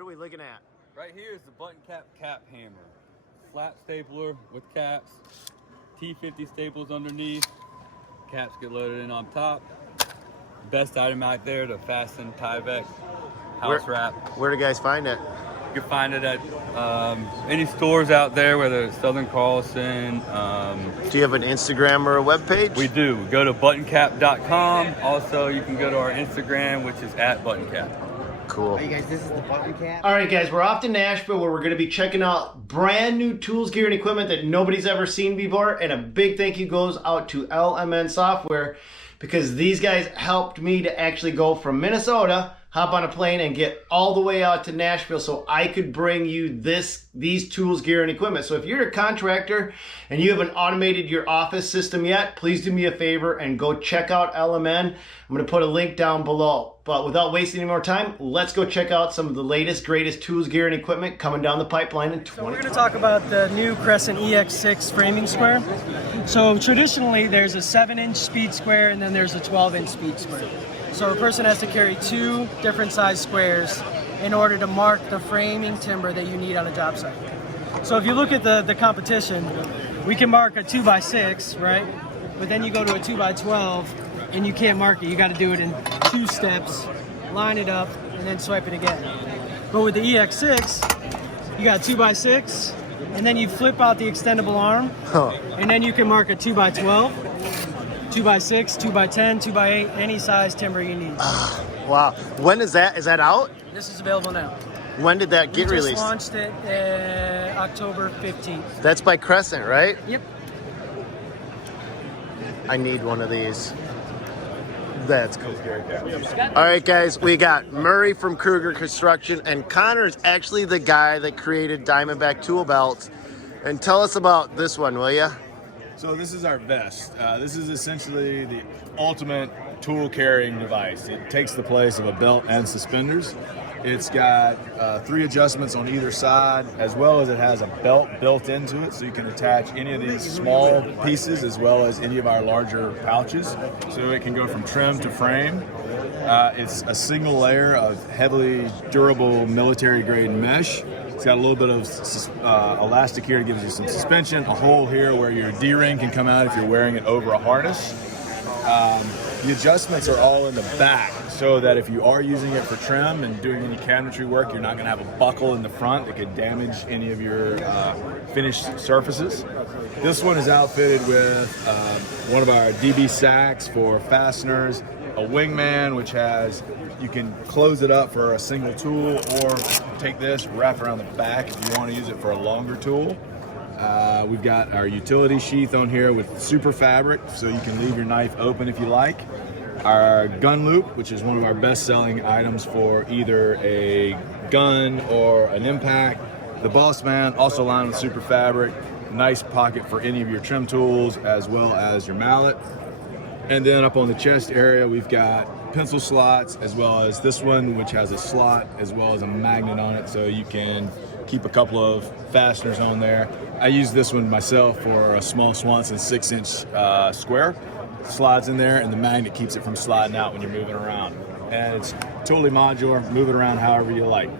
What are we looking at? Right here is the button cap hammer. Flat stapler with caps. T50 staples underneath. Caps get loaded in on top. Best item out there to fasten Tyvek house wrap. Where do guys find it? You can find it at any stores out there, whether it's Southern Carlson. Do you have an Instagram or a web page? We do. Go to buttoncap.com. Also, you can go to our Instagram, which is @buttoncap. Cool. Hey guys, this is the button cap. All right, guys, we're off to Nashville where we're going to be checking out brand new tools, gear, and equipment that nobody's ever seen before. And a big thank you goes out to LMN Software because these guys helped me to actually go from Minnesota, hop on a plane, and get all the way out to Nashville so I could bring you these tools, gear, and equipment. So if you're a contractor and you haven't automated your office system yet, please do me a favor and go check out LMN. I'm going to put a link down below. But without wasting any more time, let's go check out some of the latest, greatest tools, gear, and equipment coming down the pipeline in 2020. So we're going to talk about the new Crescent EX6 framing square. So traditionally, there's a 7-inch speed square and then there's a 12-inch speed square. So a person has to carry 2 different size squares in order to mark the framing timber that you need on a job site. So if you look at the competition, we can mark a 2x6, right? But then you go to a 2x12 and you can't mark it. You got to do it in 2 steps, line it up, and then swipe it again. But with the EX6, you got 2x6, and then you flip out the extendable arm, and then you can mark a 2x12, 2x6, 2x10, 2x8, any size timber you need. Wow. When is that? Is that out? This is available now. When did that get We just released? launched it October 15th. That's by Crescent, right? Yep. I need one of these. That's cool. All right, guys, we got Murray from Kruger Construction, and Connor is actually the guy that created Diamondback tool belts. And tell us about this one, will ya? So this is our vest. This is essentially the ultimate tool carrying device. It takes the place of a belt and suspenders. It's got 3 adjustments on either side, as well as it has a belt built into it, so you can attach any of these small pieces as well as any of our larger pouches. So it can go from trim to frame. It's a single layer of heavily durable military grade mesh. It's got a little bit of elastic here to give you some suspension, a hole here where your D-ring can come out if you're wearing it over a harness. The adjustments are all in the back so that if you are using it for trim and doing any cabinetry work, you're not going to have a buckle in the front that could damage any of your finished surfaces. This one is outfitted with one of our DB sacks for fasteners, a wingman which has, you can close it up for a single tool or take this, wrap around the back if you want to use it for a longer tool. We've got our utility sheath on here with super fabric, so you can leave your knife open if you like. Our gun loop, which is one of our best-selling items for either a gun or an impact. The boss man, also lined with super fabric. Nice pocket for any of your trim tools as well as your mallet. And then up on the chest area, we've got pencil slots, as well as this one, which has a slot as well as a magnet on it, so you can keep a couple of fasteners on there. I use this one myself for a small Swanson 6-inch square. Slides in there, and the magnet keeps it from sliding out when you're moving around. And it's totally modular, move it around however you like.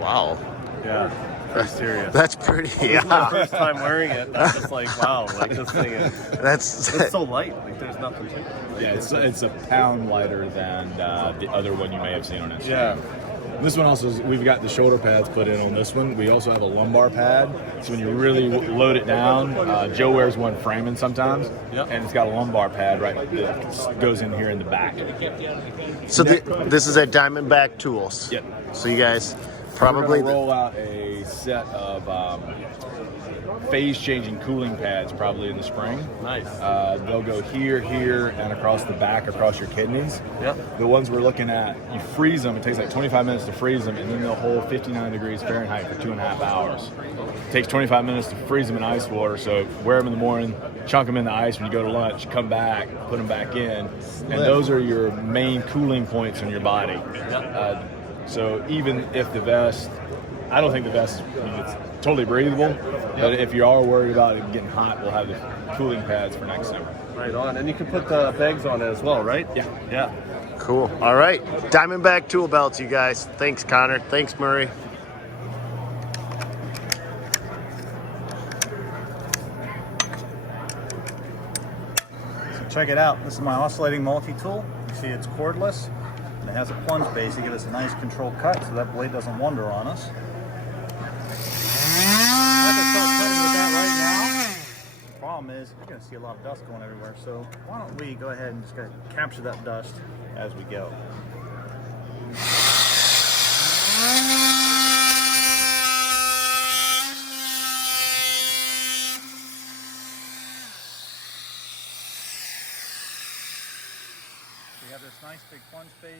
Wow. Yeah, pretty serious. That's pretty, This is my first time wearing it. I'm just like, wow, like this thing is, That's it's so light. Like there's nothing to it. Like, Yeah, it's a pound lighter than the other one you may have seen on Instagram. Yeah. This one also, we've got the shoulder pads put in on this one. We also have a lumbar pad, so when you really load it down, Joe wears one framing sometimes, Yep. and it's got a lumbar pad right that goes in here in the back. so this is at Diamondback Tools. Yep. So you guys We're probably gonna roll out a set of phase-changing cooling pads probably in the spring. Nice. They'll go here, here, and across the back, across your kidneys. Yep. The ones we're looking at, you freeze them. It takes like 25 minutes to freeze them, and then they'll hold 59 degrees Fahrenheit for 2.5 hours. It takes 25 minutes to freeze them in ice water, so wear them in the morning, chunk them in the ice when you go to lunch, come back, put them back in, and those are your main cooling points in your body. So even if the vest, I don't think the vest is, it's totally breathable, but if you are worried about it getting hot, we'll have the cooling pads for next summer. Right on. And you can put the bags on it as well, right? Yeah. Yeah. cool. All right, Diamondback tool belts, you guys. Thanks, Connor. Thanks, Murray. Check it out. This is my oscillating multi-tool. You see it's cordless, and it has a plunge base to give us a nice controlled cut so that blade doesn't wander on us. I can start cutting with that right now. The problem is you're going to see a lot of dust going everywhere, so why don't we go ahead and just capture that dust as we go. We have this nice big plunge base,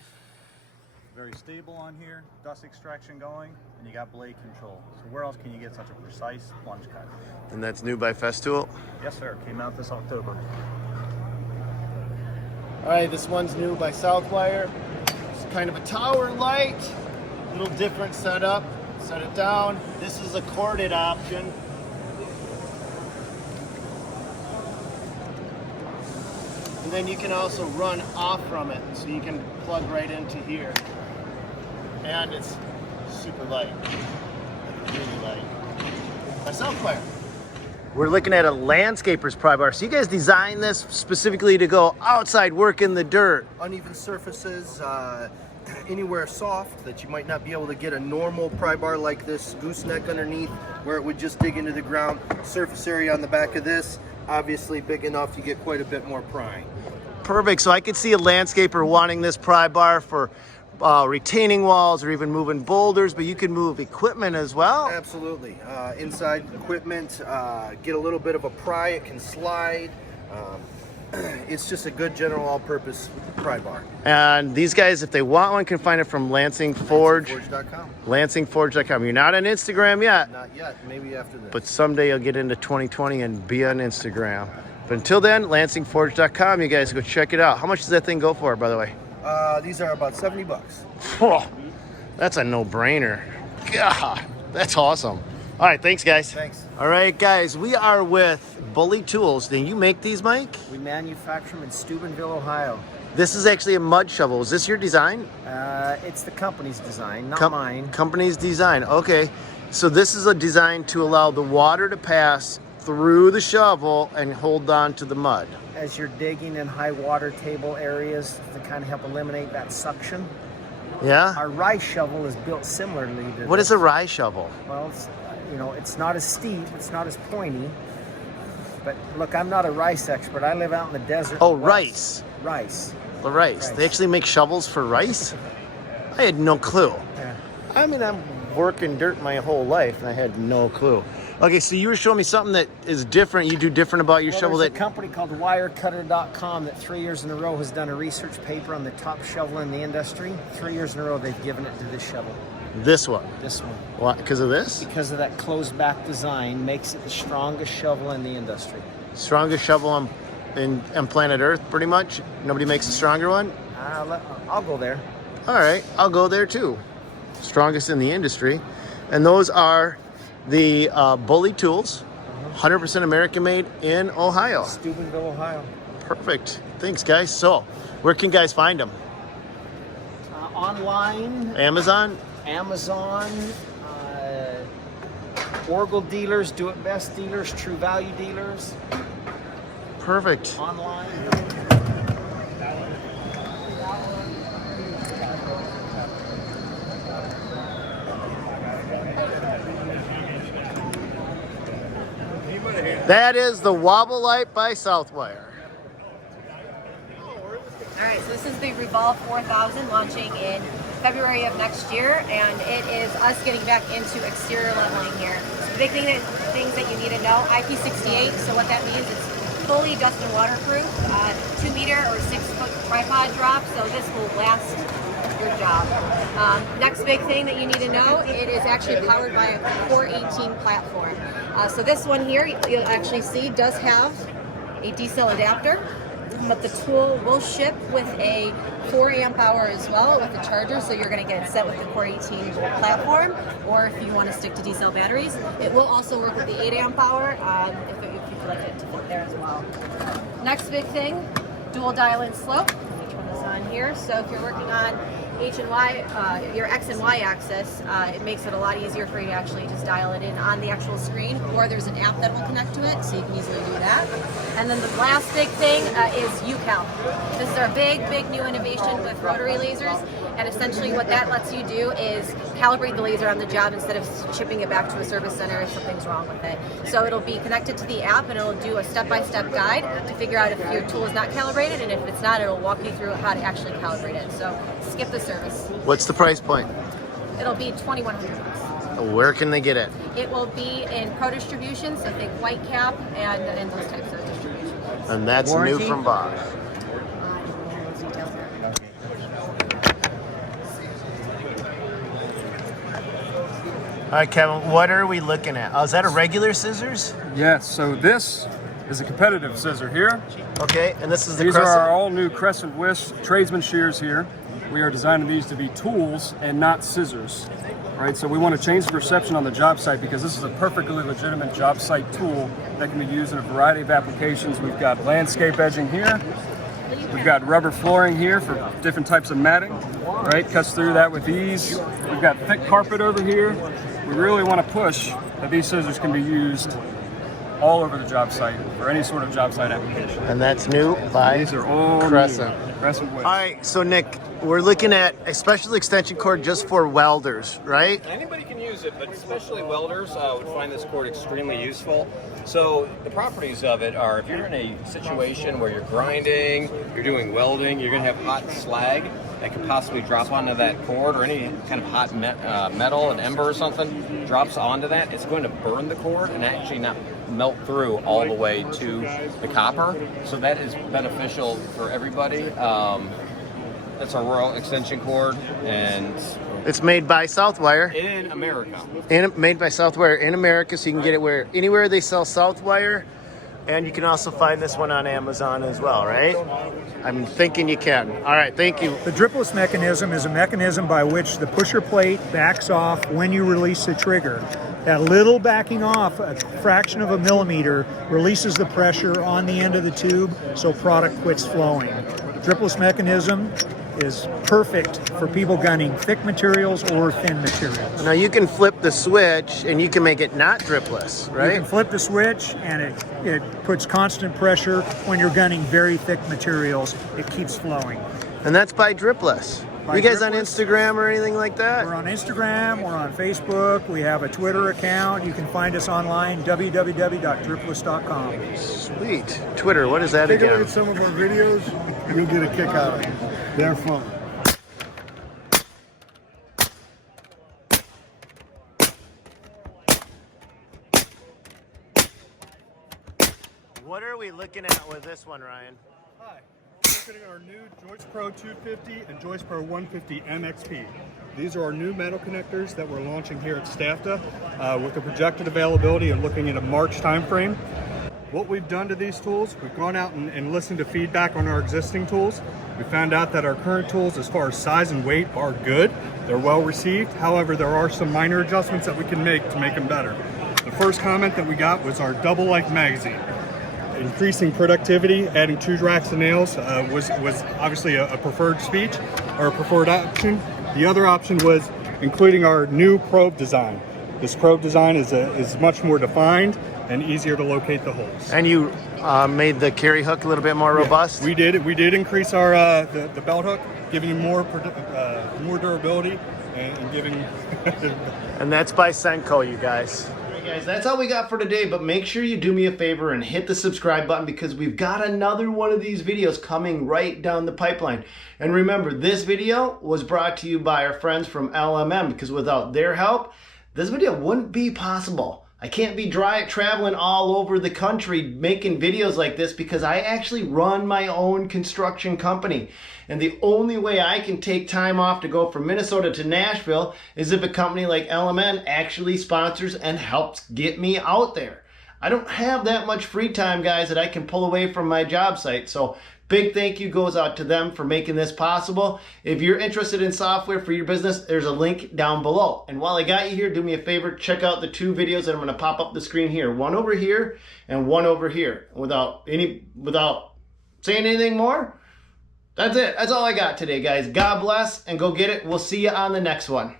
very stable on here, dust extraction going, and you got blade control. So where else can you get such a precise plunge cut? And that's new by Festool. Yes, sir. Came out this October. All right, this one's new by Southwire. It's kind of a tower light, a little different setup. Set it down. This is a corded option. And then you can also run off from it, so you can plug right into here. And it's super light, really light. By Southwire. We're looking at a landscaper's pry bar. So you guys designed this specifically to go outside, work in the dirt. Uneven surfaces, anywhere soft that you might not be able to get a normal pry bar like this gooseneck underneath, where it would just dig into the ground. Surface area on the back of this, obviously big enough to get quite a bit more prying. Perfect. So I could see a landscaper wanting this pry bar for retaining walls or even moving boulders, but you can move equipment as well. Absolutely. Inside equipment, get a little bit of a pry, it can slide. It's just a good general all-purpose pry bar. And these guys, if they want one, can find it from Lansing Forge. LansingForge.com. LansingForge.com. You're not on Instagram yet, Not yet, maybe after this. but someday you'll get into 2020 and be on Instagram. But until then, LansingForge.com. You guys go check it out. How much does that thing go for, by the way? These are about 70 bucks. Oh, that's a no-brainer. God, that's awesome. All right, thanks, guys. Thanks. All right, guys, we are with Bully Tools. Then you make these, Mike? We manufacture them in Steubenville, Ohio. This is actually a mud shovel. Is this your design? It's the company's design, not mine. Company's design. Okay. So this is a design to allow the water to pass through the shovel and hold on to the mud. As you're digging in high water table areas to kind of help eliminate that suction. Yeah? Our rice shovel is built similarly to What is a rye shovel? Well, it's not as steep, it's not as pointy. But look, I'm not a rice expert. I live out in the desert. Oh, west. rice. Rice. The rice. They actually make shovels for rice? I had no clue. Yeah. I mean, I'm working dirt my whole life, and I had no clue. Okay, so you were showing me something that is different. You do different about your shovel. There's a company called Wirecutter.com that 3 years in a row has done a research paper on the top shovel in the industry. 3 years in a row, they've given it to this shovel. This one. This one. Why? Because of this? Because of that closed back design makes it the strongest shovel in the industry. Strongest shovel on planet Earth, pretty much. Nobody makes a stronger one. I'll go there. All right, I'll go there too. Strongest in the industry, and those are the Bully Tools, 100% American made in Ohio. Steubenville, Ohio. Perfect. Thanks, guys. So, where can guys find them? Online. Amazon. Oracle dealers, Do It Best dealers, True Value dealers. Perfect. Online. That is the Wobble Light by Southwire. All right, so this is the Revolve 4000 launching in February of next year, and it is us getting back into exterior leveling here. So the big things that you need to know, IP68, so what that means is fully dust and waterproof, 2 meter or 6 foot tripod drop, so this will last your job. Next big thing that you need to know, it is actually powered by a Core 18 platform. So this one here, you'll actually see, does have a D-cell adapter, but the tool will ship with a 4 amp hour as well with the charger, so you're going to get it set with the Core 18 platform, or if you want to stick to D-cell batteries. It will also work with the 8 amp hour if you'd like it to fit there as well. Next big thing, dual dial-in slope. Let me turn this on here. So if you're working on H and Y, your X and Y axis, it makes it a lot easier for you to actually just dial it in on the actual screen, or there's an app that will connect to it, so you can easily do that. And then the last big thing is UCal. This is our big new innovation with rotary lasers, and essentially what that lets you do is calibrate the laser on the job instead of shipping it back to a service center if something's wrong with it. So it'll be connected to the app, and it'll do a step-by-step guide to figure out if your tool is not calibrated, and if it's not, it'll walk you through how to actually calibrate it. So skip the service. What's the price point? It'll be $2,100. Where can they get it? It will be in pro distribution, so think white cap and those types of distributions. And that's Warranty? new from Bosch. Those details there. All right, Kevin, what are we looking at? Oh, is that a regular scissors? Yes, so this is a competitive scissor here. Okay, and this is the These Crescent? are our all new Crescent Wish tradesman shears here. We are designing these to be tools and not scissors. Right, so we want to change the perception on the job site because this is a perfectly legitimate job site tool that can be used in a variety of applications. We've got landscape edging here. We've got rubber flooring here for different types of matting. Right, cuts through that with ease. We've got thick carpet over here. We really want to push that these scissors can be used all over the job site for any sort of job site application. And that's new by These are all Crescent. new. Crescent Wish. All right, so Nick, we're looking at a special extension cord just for welders, right? Anybody can use it, but especially welders would find this cord extremely useful. So the properties of it are, if you're in a situation where you're grinding, you're doing welding, you're going to have hot slag that could possibly drop onto that cord, or any kind of hot metal, an ember or something, drops onto that, it's going to burn the cord and actually not melt through all the way to the copper. So that is beneficial for everybody. That's a Royal extension cord, and It's made by Southwire. in America. Made by Southwire in America, so you can get it anywhere they sell Southwire. And you can also find this one on Amazon as well, right? I'm thinking you can. All right, thank you. The dripless mechanism is a mechanism by which the pusher plate backs off when you release the trigger. That little backing off, a fraction of a millimeter, releases the pressure on the end of the tube so product quits flowing. Dripless mechanism is perfect for people gunning thick materials or thin materials. Now you can flip the switch and you can make it not dripless, right? You can flip the switch and it puts constant pressure when you're gunning very thick materials. It keeps flowing. And that's by Dripless. By You guys on Dripless. Instagram or anything like that? We're on Instagram, we're on Facebook, we have a Twitter account. You can find us online, www.dripless.com. Sweet. Twitter, what is that Take a look again? at some of our videos and you'll get a kick out of them. They're fun. What are we looking at with this one, Ryan? Hi, we're looking at our new Joist Pro 250 and Joist Pro 150 MXP. These are our new metal connectors that we're launching here at STAFTA with the projected availability and looking at a March timeframe. What we've done to these tools, we've gone out and listened to feedback on our existing tools. We found out that our current tools, as far as size and weight, are good. They're well received. However, there are some minor adjustments that we can make to make them better. The first comment that we got was our double life magazine. Increasing productivity, adding 2 racks of nails was obviously a preferred speech or a preferred option. The other option was including our new probe design. This probe design is much more defined and easier to locate the holes. And you made the carry hook a little bit more robust? We did increase our the belt hook, giving you more durability and giving. And that's by Senko, you guys. Alright guys, that's all we got for today, but make sure you do me a favor and hit the subscribe button because we've got another one of these videos coming right down the pipeline. And remember, this video was brought to you by our friends from LMM, because without their help, this video wouldn't be possible. I can't be traveling all over the country making videos like this because I actually run my own construction company. And the only way I can take time off to go from Minnesota to Nashville is if a company like LMN actually sponsors and helps get me out there. I don't have that much free time, guys, that I can pull away from my job site. So big thank you goes out to them for making this possible. If you're interested in software for your business, there's a link down below. And while I got you here, do me a favor, check out the 2 videos that I'm going to pop up the screen here. One over here and one over here. Without saying anything more, That's it. That's all I got today, guys. God bless and go get it. We'll see you on the next one.